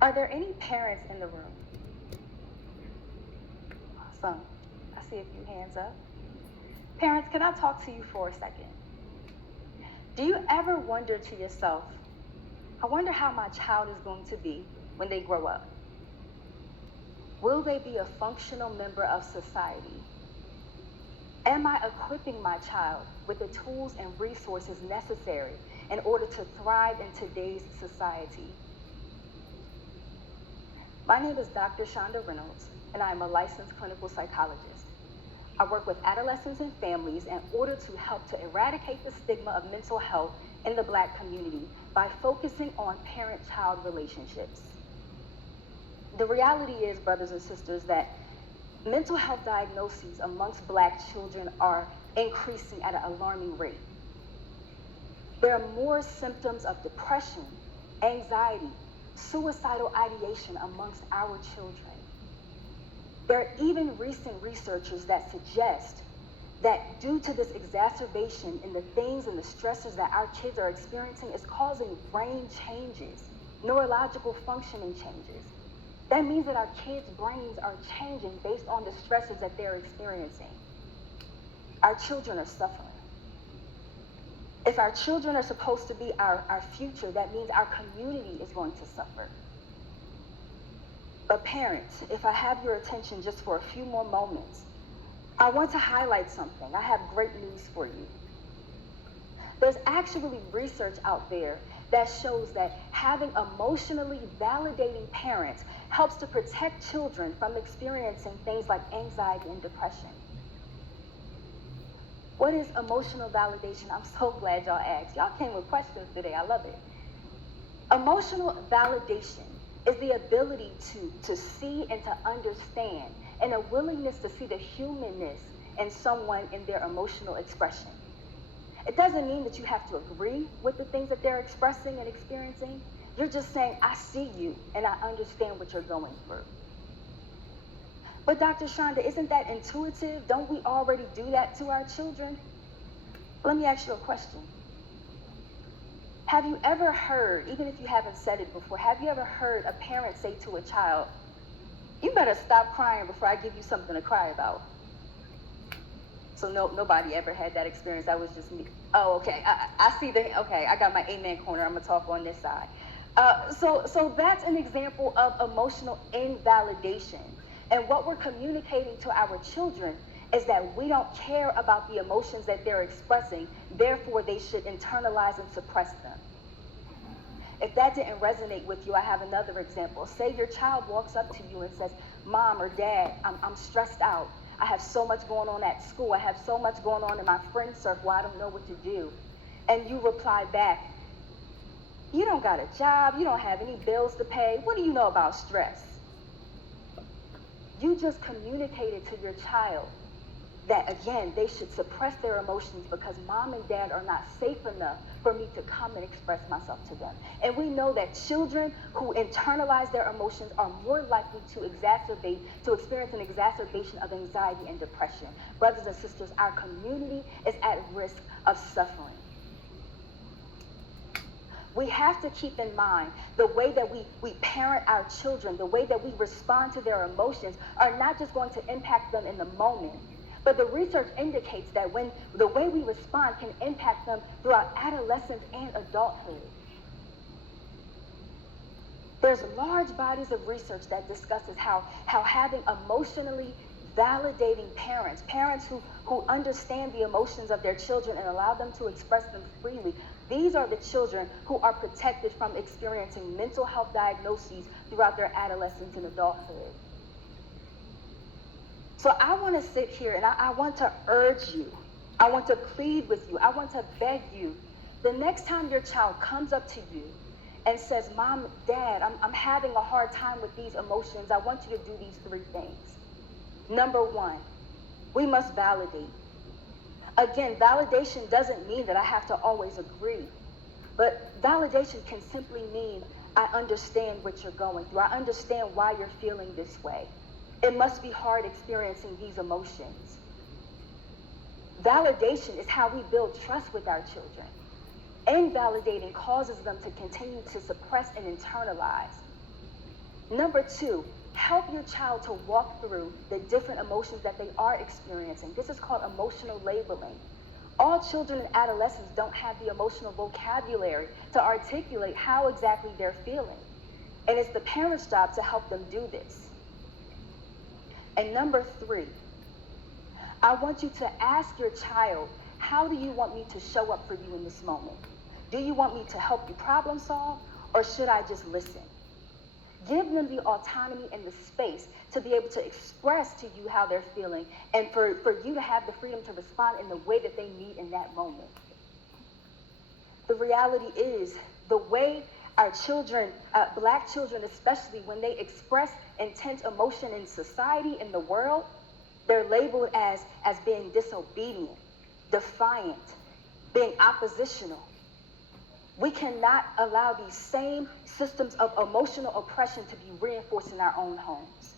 Are there any parents in the room? Awesome. I see a few hands up. Parents, can I talk to you for a second? Do you ever wonder to yourself, I wonder how my child is going to be when they grow up? Will they be a functional member of society? Am I equipping my child with the tools and resources necessary in order to thrive in today's society? My name is Dr. Chanda Reynolds, and I am a licensed clinical psychologist. I work with adolescents and families in order to help to eradicate the stigma of mental health in the Black community by focusing on parent-child relationships. The reality is, brothers and sisters, that mental health diagnoses amongst Black children are increasing at an alarming rate. There are more symptoms of depression, anxiety, suicidal ideation amongst our children. There are even recent researchers that suggest that due to this exacerbation in the things and the stressors that our kids are experiencing is causing brain changes, neurological functioning changes. That means that our kids' brains are changing based on the stresses that they're experiencing. Our children are suffering. If our children are supposed to be our future, that means our community is going to suffer. But parents, if I have your attention just for a few more moments, I want to highlight something. I have great news for you. There's actually research out there that shows that having emotionally validating parents helps to protect children from experiencing things like anxiety and depression. What is emotional validation? I'm so glad y'all asked. Y'all came with questions today. I love it. Emotional validation is the ability to see and to understand, and a willingness to see the humanness in someone in their emotional expression. It doesn't mean that you have to agree with the things that they're expressing and experiencing. You're just saying, I see you and I understand what you're going through. But Dr. Chanda, isn't that intuitive? Don't we already do that to our children? Let me ask you a question. Have you ever heard, even if you haven't said it before, have you ever heard a parent say to a child, you better stop crying before I give you something to cry about? So nobody ever had that experience. That was just me. Oh, okay. I see okay, I got my amen corner. I'm going to talk on this side. So that's an example of emotional invalidation. And what we're communicating to our children is that we don't care about the emotions that they're expressing, therefore they should internalize and suppress them. If that didn't resonate with you, I have another example. Say your child walks up to you and says, Mom or Dad, I'm stressed out. I have so much going on at school. I have so much going on in my friend circle. I don't know what to do. And you reply back, you don't got a job. You don't have any bills to pay. What do you know about stress? You just communicated to your child that, again, they should suppress their emotions because Mom and Dad are not safe enough for me to come and express myself to them. And we know that children who internalize their emotions are more likely to experience an exacerbation of anxiety and depression. Brothers and sisters, our community is at risk of suffering. We have to keep in mind the way that we parent our children, the way that we respond to their emotions are not just going to impact them in the moment, but the research indicates that when the way we respond can impact them throughout adolescence and adulthood. There's large bodies of research that discusses how having emotionally validating parents who understand the emotions of their children and allow them to express them freely, these are the children who are protected from experiencing mental health diagnoses throughout their adolescence and adulthood. So I want to sit here and I want to urge you. I want to plead with you. I want to beg you. The next time your child comes up to you and says, Mom, Dad, I'm having a hard time with these emotions, I want you to do these 3 things. Number 1, we must validate. Again, validation doesn't mean that I have to always agree, but validation can simply mean I understand what you're going through. I understand why you're feeling this way. It must be hard experiencing these emotions. Validation is how we build trust with our children. Invalidating causes them to continue to suppress and internalize. Number two, help your child to walk through the different emotions that they are experiencing. This is called emotional labeling. All children and adolescents don't have the emotional vocabulary to articulate how exactly they're feeling. And it's the parent's job to help them do this. And number three, I want you to ask your child, how do you want me to show up for you in this moment? Do you want me to help you problem solve, or should I just listen? Give them the autonomy and the space to be able to express to you how they're feeling, and for you to have the freedom to respond in the way that they need in that moment. The reality is, the way our children, black children especially, when they express intense emotion in society, in the world, they're labeled as being disobedient, defiant, being oppositional. We cannot allow these same systems of emotional oppression to be reinforced in our own homes.